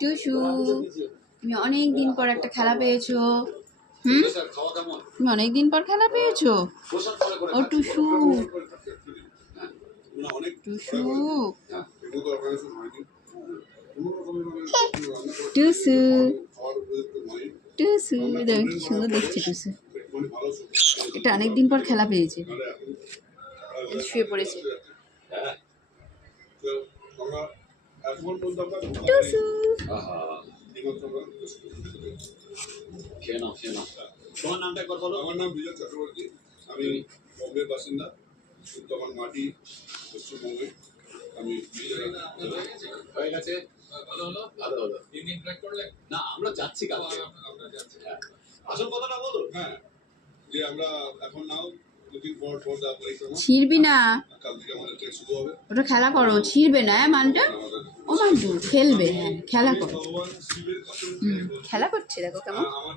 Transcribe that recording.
টুসু, তুমি অনেক দিন পর একটা খেলা পেয়েছো। তুমি অনেক দিন পর খেলা পেয়েছো। ও টুসু, টুসু, টুসু, টুসু, দেখো কি সুন্দর দেখছে টুসু। এটা অনেকদিন পর খেলা পেয়েছে, শুয়ে পড়েছে। টুসু, তোমার নামটা একবার বলো। আমার নাম বিজয় চক্রবর্তী, আমি বম্বের বাসিন্দা, কিন্তু আমার মাটি পশ্চিমবঙ্গে। আমি হয়ে গেছে, ভালো হলো, ভালো হলো। 3 দিন ট্র্যাক করলে না, আমরা যাচ্ছি কালকে। আসল কথাটা বলো। হ্যাঁ, যে আমরা এখন নাও লুকিং ফর দা পরিক্রমা। ছিড়বি না, কাল থেকে আমাদের ট্রেক শুরু হবে। ওটা খেলা করো, ছিড়বে না মানটা। ও মান্টু খেলবে, হ্যাঁ খেলা করো। খেলা করছে, দেখো কেমন।